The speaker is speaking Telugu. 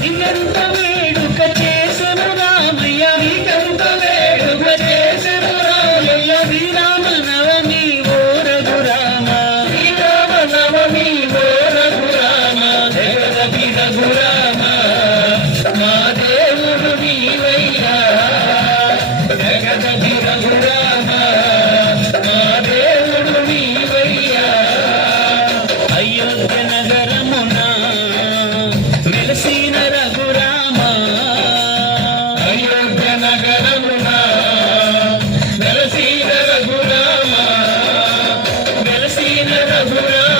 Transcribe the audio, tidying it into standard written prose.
నిన్నంత వేడుక చేసెను రామయ్య, నీకంత వేడుక చేసెను రామయ్య. శ్రీరామ నవమి ఓ రఘురామ, శ్రీరామ నవమి ఓ రఘురామ, జగదపి రఘురామ మా దేవుడు నీవయ్యా. జగదపి రఘురామ మా దేవుడు నీవయ్యా. అయోధ్య నగరమున వెలసిన రఘురామ, అయోధ్య నగరమున వెలసిన రఘురామ, వెలసిన రఘురామ.